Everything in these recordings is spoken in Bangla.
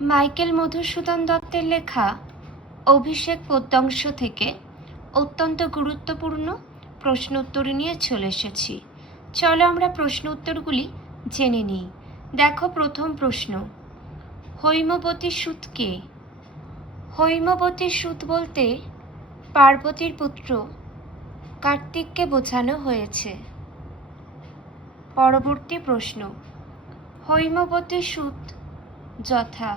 মাইকেল মধুসূদন দত্তের লেখা অভিষেক পদ্যাংশ থেকে অত্যন্ত গুরুত্বপূর্ণ প্রশ্ন উত্তর নিয়ে চলে এসেছি। চলো আমরা প্রশ্ন উত্তরগুলি জেনে নিই। দেখো, প্রথম প্রশ্ন, হৈমবতী সুত কে? হৈমবতী সুত বলতে পার্বতীর পুত্র কার্তিককে বোঝানো হয়েছে। পরবর্তী প্রশ্ন, হৈমবতী সুত যথা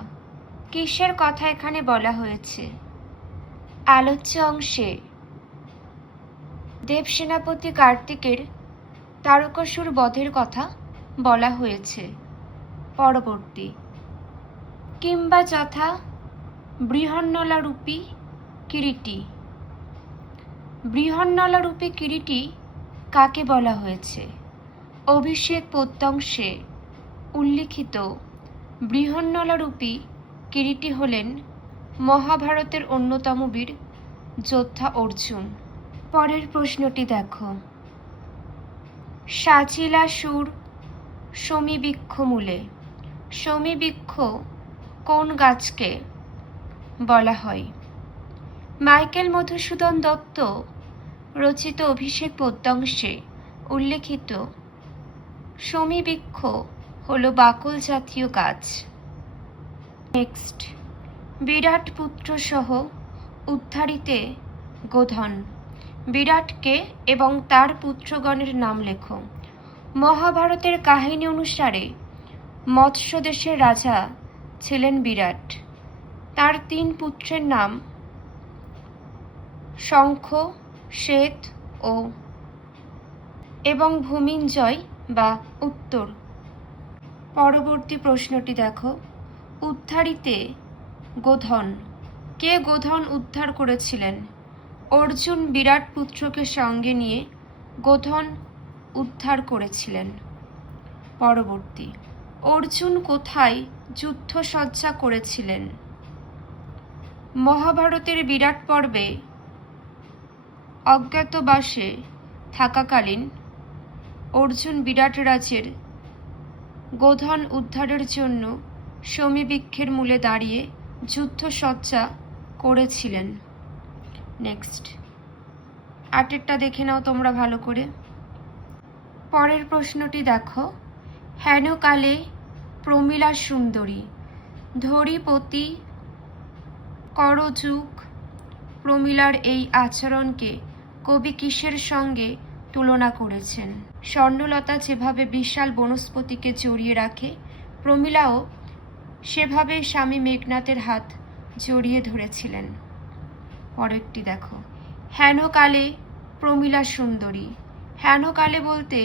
কিসের কথা এখানে বলা হয়েছে? আলোচ্য অংশে দেবসেনাপতি কার্তিকের তারকাসুর বধের কথা বলা হয়েছে। পরবর্তী, কিংবা যথা বৃহন্নলা রূপী কিরীটি। বৃহন্নলা রূপী কিরীটি কাকে বলা হয়েছে? অভিষেক পদ্যাংশে উল্লিখিত বৃহন্নলা রূপী কিরীটি হলেন মহাভারতের অন্যতম বীর যোদ্ধা অর্জুন। পরের প্রশ্নটি দেখো, সাচিলা সুর সমীবৃক্ষ মূলে। সমীবৃক্ষ কোন গাছকে বলা হয়? মাইকেল মধুসূদন দত্ত রচিত অভিষেক পদ্যাংশে উল্লেখিত সমীবৃক্ষ হল বাকল জাতীয় গাছ। নেক্সট, বিরাট পুত্র সহ উদ্ধারিতে গোধন। বিরাটকে এবং তার পুত্রগণের নাম লেখো। মহাভারতের কাহিনী অনুসারে মৎস্য দেশের রাজা ছিলেন বিরাট। তার 3 পুত্রের নাম শঙ্খ, শ্বেত এবং ভূমিঞ্জয় বা উত্তর। পরবর্তী প্রশ্নটি দেখো, উদ্ধারিতে গোধন। কে গোধন উদ্ধার করেছিলেন? অর্জুন বিরাট পুত্রকে সঙ্গে নিয়ে গোধন উদ্ধার করেছিলেন। পরবর্তী, অর্জুন কোথায় যুদ্ধসজ্জা করেছিলেন? মহাভারতের বিরাট পর্বে অজ্ঞাতবাসে থাকাকালীন অর্জুন বিরাট রাজের গোধন উদ্ধারের জন্য সমীবৃক্ষের মূলে দাঁড়িয়ে যুদ্ধসজ্জা করেছিলেন। নেক্সট, আটেরটা দেখে নাও তোমরা ভালো করে। পরের প্রশ্নটি দেখো, হেনকালে প্রমীলা সুন্দরী। ধরীপতি করযুগ প্রমীলার এই আচরণকে কবি কিসের সঙ্গে তুলনা করেছেন? স্বর্ণলতা যেভাবে বিশাল বনস্পতিকে জড়িয়ে রাখে, প্রমীলাও সেভাবে স্বামী মেঘনাথের হাত জড়িয়ে ধরেছিলেন। পরেরটি দেখো, হেনকালে প্রমীলা সুন্দরী। হেনকালে বলতে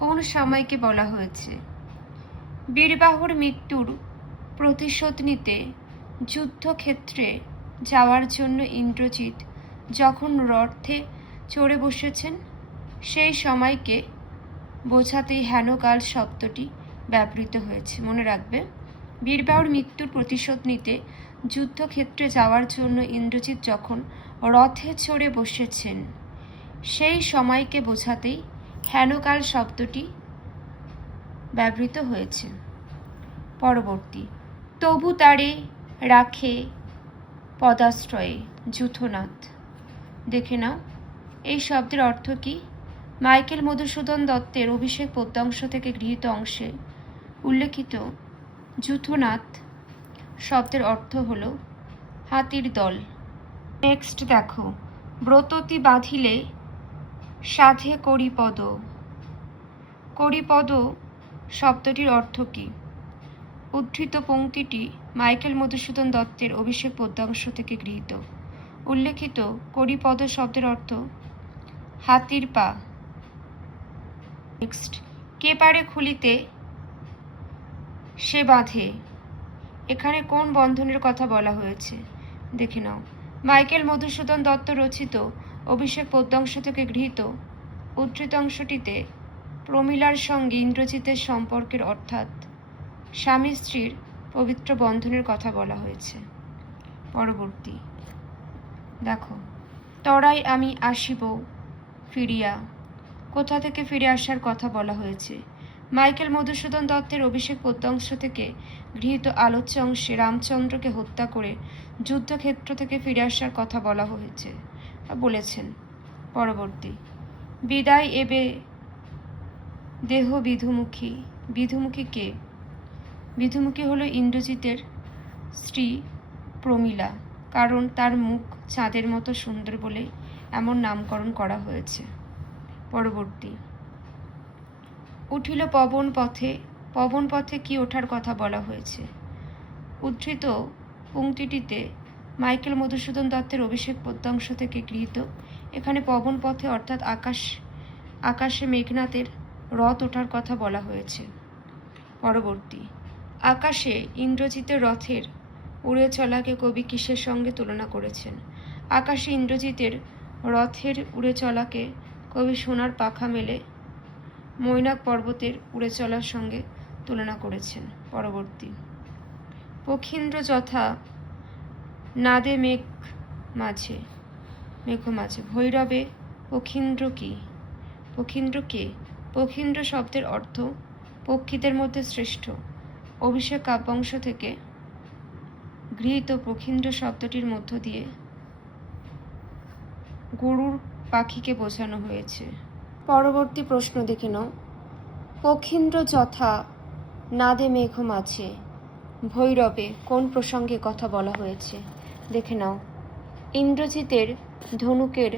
কোন সময়কে বলা হয়েছে? বীরবাহুর মৃত্যুর প্রতিশোধ নিতে যুদ্ধক্ষেত্রে যাওয়ার জন্য ইন্দ্রজিৎ যখন রথে চড়ে বসেছেন, সেই সময়কে বোঝাতেই হেনকাল শব্দটি ব্যবহৃত হয়েছে। মনে রাখবে, বীরবাহুর মৃত্যুর প্রতিশোধ নিতে যুদ্ধক্ষেত্রে যাওয়ার জন্য ইন্দ্রজিৎ যখন রথে চড়ে বসেছেন, সেই সময়কে বোঝাতেই হেনকাল শব্দটি ব্যবহৃত হয়েছে। পরবর্তী, তবু তারে রাখে পদাশ্রয়ে যূথনাথ। দেখে নাও, এই শব্দের অর্থ কি? মাইকেল মধুসূদন দত্তের অভিষেক পদ্যাংশ থেকে গৃহীত অংশে উল্লেখিত যূথনাথ শব্দের অর্থ হল হাতির দল। নেক্সট দেখো, ব্রততি বাঁধিলে সাধে করিপদ। করিপদ শব্দটির অর্থ কি? উদ্ধৃত পংক্তিটি মাইকেল মধুসূদন দত্তের অভিষেক পদ্যাংশ থেকে গৃহীত। উল্লেখিত করিপদ শব্দের অর্থ হাতির পা। নেক্সট, কে পারে খুলিতে সে বাঁধে। এখানে কোন বন্ধনের কথা বলা হয়েছে? দেখে নাও, মাইকেল মধুসূদন দত্ত রচিত অভিষেক পদ্যাংশ থেকে গৃহীত উদ্ধৃত অংশটিতে প্রমীলার সঙ্গে ইন্দ্রজিতের সম্পর্কের অর্থাৎ স্বামী স্ত্রীর পবিত্র বন্ধনের কথা বলা হয়েছে। পরবর্তী দেখো, তরাই আমি আসিব ফিরিয়া। কোথা থেকে ফিরে আসার কথা বলা হয়েছে? মাইকেল মধুসূদন দত্তের অভিষেক পদ্যাংশ থেকে গৃহীত আলোচ্য অংশে রামচন্দ্রকে হত্যা করে যুদ্ধক্ষেত্র থেকে ফিরে আসার কথা বলা হয়েছে বলেছেন। পরবর্তী, বিদায় এবে দেহ বিধুমুখী। বিধুমুখী কে? বিধুমুখী হলো ইন্দ্রজিতের স্ত্রী প্রমীলা, কারণ তার মুখ চাঁদের মতো সুন্দর বলে এমন নামকরণ করা হয়েছে। পরবর্তী, উঠিল পবন পথে। পবন পথে কি ওঠার কথা বলা হয়েছে? উদ্ধৃত পংক্তিটিতে মাইকেল মধুসূদন দত্তের অভিষেক পদ্যাংশ থেকে গৃহীত। এখানে পবন পথে অর্থাৎ আকাশে মেঘনাথের রথ ওঠার কথা বলা হয়েছে। পরবর্তী, আকাশে ইন্দ্রজিতের রথের উড়ে চলাকে কবি কিসের সঙ্গে তুলনা করেছেন? আকাশে ইন্দ্রজিতের রথের উড়ে চলাকে কবি সোনার পাখা মেলে মৈনাক পর্বতের উড়ে চলার সঙ্গে তুলনা করেছেন। পরবর্তী, পক্ষীন্দ্র যথা নাদে মেঘ মাঝে। ভৈরবে পক্ষীন্দ্র কি? পক্ষীন্দ্র কে? পক্ষীন্দ্র শব্দের অর্থ পক্ষীদের মধ্যে শ্রেষ্ঠ। অভিষেক কাব্যাংশ থেকে গৃহীত পক্ষীন্দ্র শব্দটির মধ্য দিয়ে গরুর পাখিকে বোঝানো হয়েছে। পরবর্তী প্রশ্ন দেখে নাও। পক্ষীন্দ্র যথা নাদে মেঘ মাঝে ভৈরবে কোন প্রসঙ্গে কথা বলা হয়েছে? দেখে নাও। ইন্দ্রজিতের ধনুকের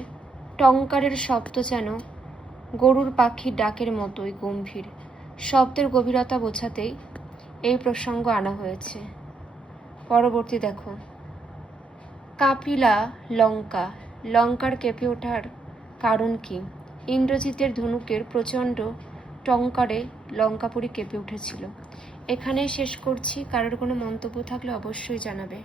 টঙ্কারের শব্দ যেন গরুর পাখির ডাকের মতোই গম্ভীর। শব্দের গভীরতা বোঝাতেই এই প্রসঙ্গ আনা হয়েছে। পরবর্তী দেখো, কাপিলা লঙ্কা। লঙ্কার কেঁপে ওঠার কারণ কি? ইন্দ্রজিতের ধনুকের প্রচণ্ড টঙ্কারে লঙ্কাপুরী কেঁপে উঠেছিল। এখানেই শেষ করছি। কারোর কোনো মন্তব্য থাকলে অবশ্যই জানাবে।